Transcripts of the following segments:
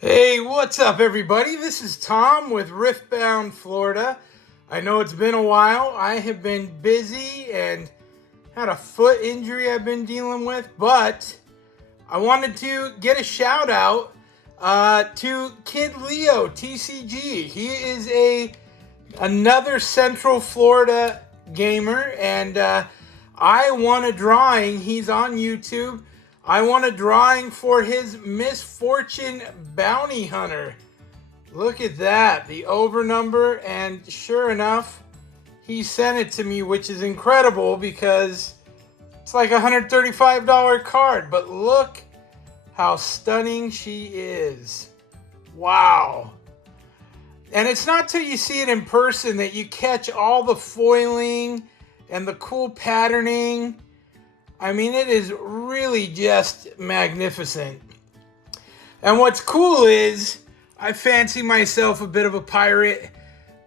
Hey, what's up, everybody? This is Tom with Riftbound, Florida. I know it's been a while. I have been busy and had a foot injury I've been dealing with, but I wanted to get a shout out to Kid Leo TCG. He is another Central Florida gamer, and I won a drawing. He's on YouTube. I won a drawing for his Misfortune Bounty Hunter. Look at that, the over number, and sure enough, he sent it to me, which is incredible because it's like a $135 card, but look how stunning she is. Wow. And it's not till you see it in person that you catch all the foiling and the cool patterning. I mean, it is really just magnificent. And what's cool is I fancy myself a bit of a pirate.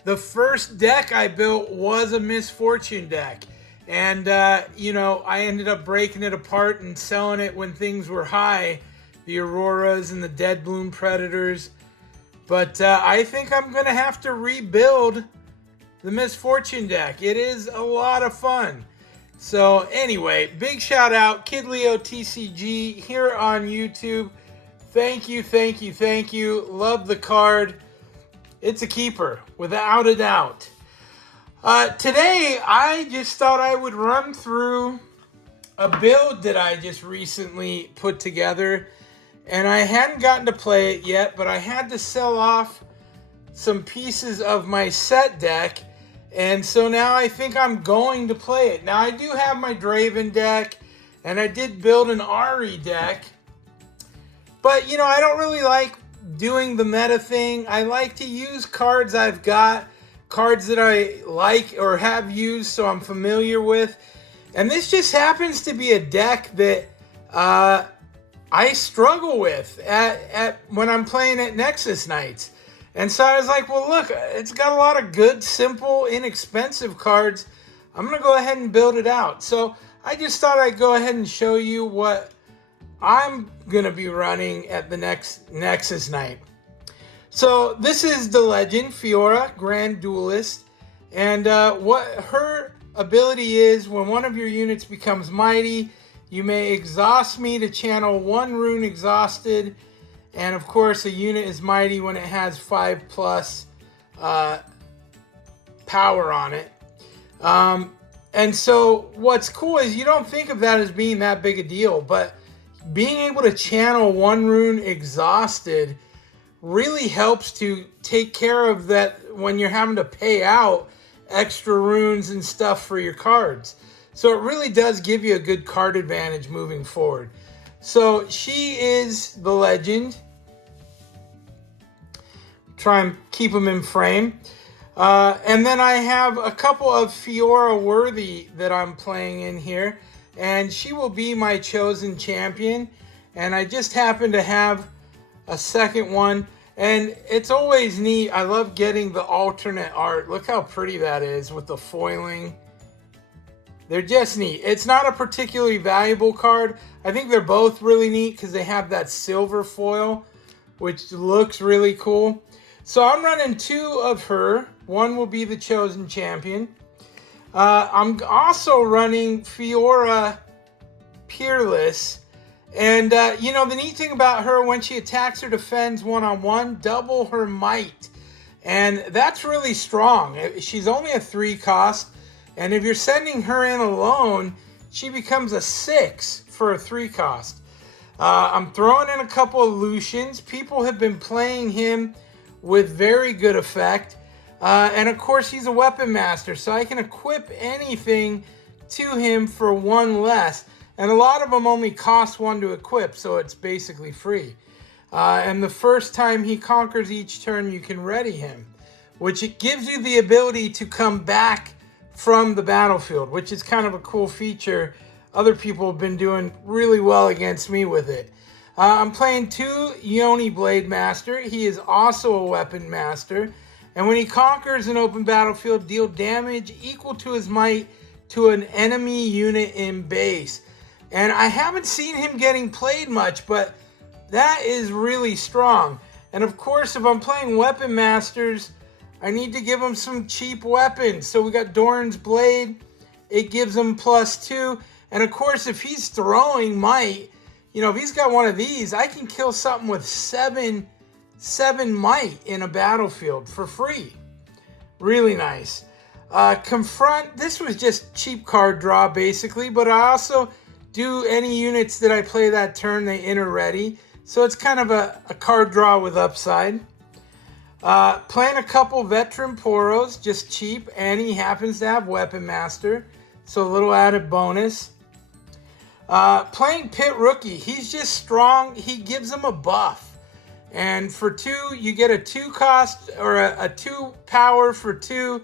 The first deck I built was a Misfortune deck. And, I ended up breaking it apart and selling it when things were high. The Auroras and the Dead Bloom Predators. But I think I'm going to have to rebuild the Misfortune deck. It is a lot of fun. So anyway, big shout out, Kid Leo TCG here on YouTube. Thank you. Love the card. It's a keeper, without a doubt. Today, I just thought I would run through a build that I just recently put together. And I hadn't gotten to play it yet, but I had to sell off some pieces of my set deck. And so now I think I'm going to play it. Now I do have my Draven deck, and I did build an Ari deck. But, I don't really like doing the meta thing. I like to use cards I've got, cards that I like or have used so I'm familiar with. And this just happens to be a deck that I struggle with at when I'm playing at Nexus Nights. And so I was like, well, look, it's got a lot of good, simple, inexpensive cards. I'm going to go ahead and build it out. So I just thought I'd go ahead and show you what I'm going to be running at the next Nexus Night. So this is the legend, Fiora Grand Duelist. And what her ability is, when one of your units becomes mighty, you may exhaust me to channel one rune exhausted. And of course, a unit is mighty when it has 5+ power on it. And so what's cool is you don't think of that as being that big a deal, but being able to channel one rune exhausted really helps to take care of that when you're having to pay out extra runes and stuff for your cards. So it really does give you a good card advantage moving forward. So she is the legend. Try and keep them in frame. And then I have a couple of Fiora worthy that I'm playing in here. And she will be my chosen champion. And I just happen to have a second one. And it's always neat. I love getting the alternate art. Look how pretty that is with the foiling. They're just neat. It's not a particularly valuable card. I think they're both really neat because they have that silver foil, which looks really cool. So I'm running two of her. One will be the chosen champion. I'm also running Fiora Peerless. And, the neat thing about her, when she attacks or defends one-on-one, double her might. And that's really strong. She's only a 3 cost. And if you're sending her in alone, she becomes a 6 for a 3 cost. I'm throwing in a couple of Lucians. People have been playing him with very good effect. And of course, he's a weapon master, so I can equip anything to him for 1 less. And a lot of them only cost 1 to equip, so it's basically free. And the first time he conquers each turn, you can ready him, which it gives you the ability to come back from the battlefield, which is kind of a cool feature. Other people have been doing really well against me with it. I'm playing 2 Yoni Blade Master. He is also a weapon master. And when he conquers an open battlefield, deal damage equal to his might to an enemy unit in base. And I haven't seen him getting played much, but that is really strong. And of course, if I'm playing Weapon Masters, I need to give him some cheap weapons. So we got Doran's Blade. It gives him +2. And of course, if he's throwing might, you know, if he's got one of these, I can kill something with 7 might in a battlefield for free. Really nice. Confront, this was just cheap card draw basically, but I also do any units that I play that turn, they enter ready. So it's kind of a card draw with upside. Playing a couple Veteran Poros, just cheap, and he happens to have Weapon Master, so a little added bonus. Playing Pit Rookie, he's just strong, he gives him a buff. And for 2, you get a 2 cost, or a 2 power for 2,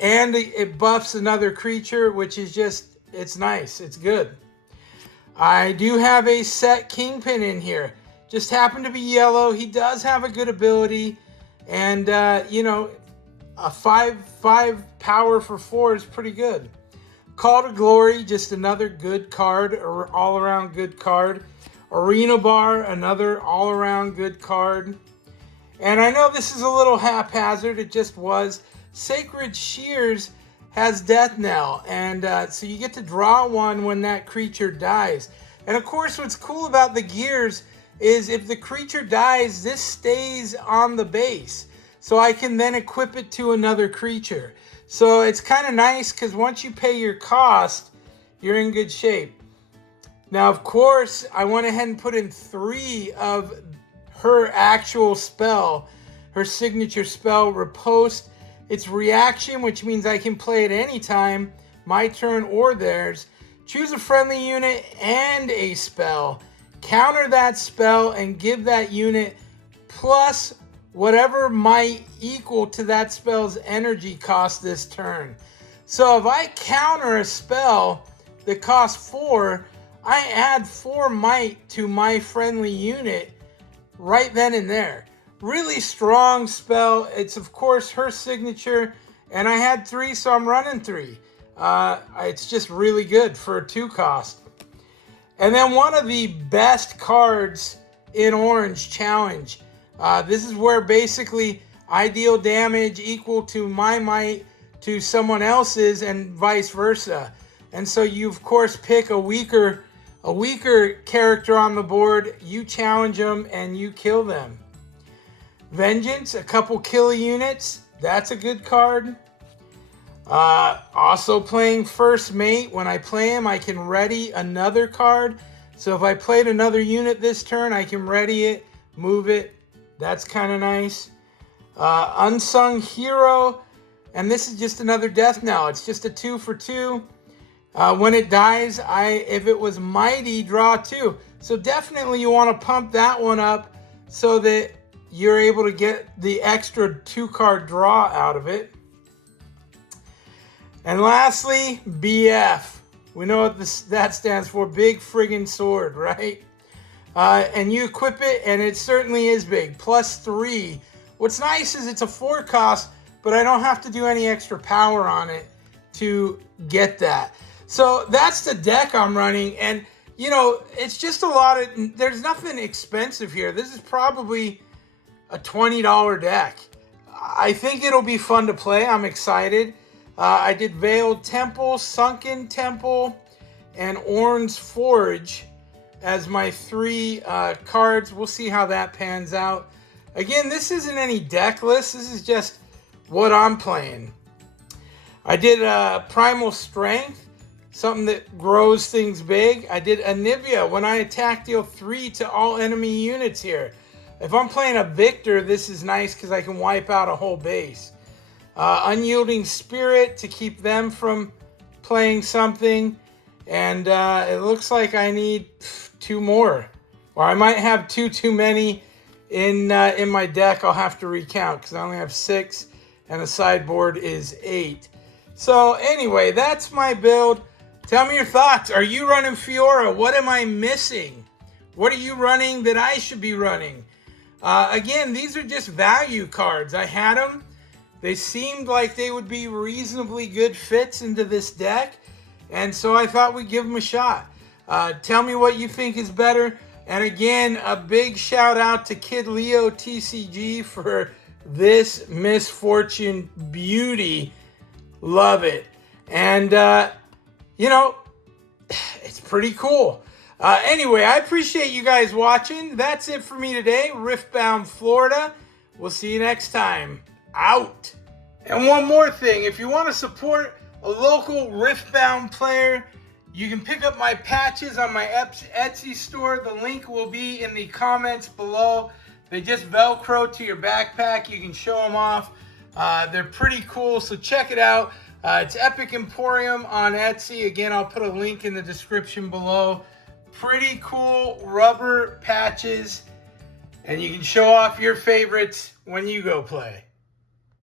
and it buffs another creature, which is just, it's nice, it's good. I do have a set Kingpin in here. Just happened to be yellow. He does have a good ability. And, you know, a 5 power for 4 is pretty good. Call to Glory, just another good card, or all-around good card. Arena Bar, another all-around good card. And I know this is a little haphazard. It just was. Sacred Shears has Death Knell. And so you get to draw one when that creature dies. And, of course, what's cool about the gears is if the creature dies, this stays on the base. So I can then equip it to another creature. So it's kind of nice because once you pay your cost, you're in good shape. Now, of course, I went ahead and put in 3 of her actual spell, her signature spell, Riposte. It's reaction, which means I can play it anytime, my turn or theirs. Choose a friendly unit and a spell. Counter that spell and give that unit plus whatever might equal to that spell's energy cost this turn. So if I counter a spell that costs 4, I add 4 might to my friendly unit right then and there. Really strong spell. It's of course her signature, and I had 3, so I'm running 3. It's just really good for a 2 cost. And then one of the best cards in Orange, Challenge. This is where basically I deal damage equal to my might to someone else's and vice versa. And so you of course pick a weaker character on the board, you challenge them and you kill them. Vengeance, a couple kill units, that's a good card. Also playing First Mate. When I play him, I can ready another card. So if I played another unit this turn, I can ready it, move it. That's kind of nice. Unsung Hero. And this is just another Death Knell. It's just a 2 for 2. When it dies, if it was Mighty, draw 2. So definitely you want to pump that one up so that you're able to get the extra 2-card draw out of it. And lastly, BF. We know what that stands for. Big friggin' sword, right? And you equip it, and it certainly is big. +3. What's nice is it's a 4 cost, but I don't have to do any extra power on it to get that. So that's the deck I'm running. And, you know, it's just a lot of... There's nothing expensive here. This is probably a $20 deck. I think it'll be fun to play. I'm excited. I did Veiled Temple, Sunken Temple, and Orn's Forge as my 3 cards. We'll see how that pans out. Again, this isn't any deck list. This is just what I'm playing. I did Primal Strength, something that grows things big. I did Anivia. When I attack, deal 3 to all enemy units here. If I'm playing a Victor, this is nice because I can wipe out a whole base. Unyielding Spirit to keep them from playing something. And it looks like I need 2 more. Or I might have 2 too many in my deck. I'll have to recount because I only have 6 and the sideboard is 8. So anyway, that's my build. Tell me your thoughts. Are you running Fiora? What am I missing? What are you running that I should be running? Again, these are just value cards. I had them. They seemed like they would be reasonably good fits into this deck. And so I thought we'd give them a shot. Tell me what you think is better. And again, a big shout out to Kid Leo TCG for this Misfortune beauty. Love it. And, you know, it's pretty cool. Anyway, I appreciate you guys watching. That's it for me today. Riftbound, Florida. We'll see you next time. Out. And one more thing. If you want to support a local Riftbound player, you can pick up my patches on my Etsy store. The link will be in the comments below. They just Velcro to your backpack. You can show them off. They're pretty cool, so check it out. It's Epic Emporium on Etsy. Again, I'll put a link in the description below. Pretty cool rubber patches, and you can show off your favorites when you go play.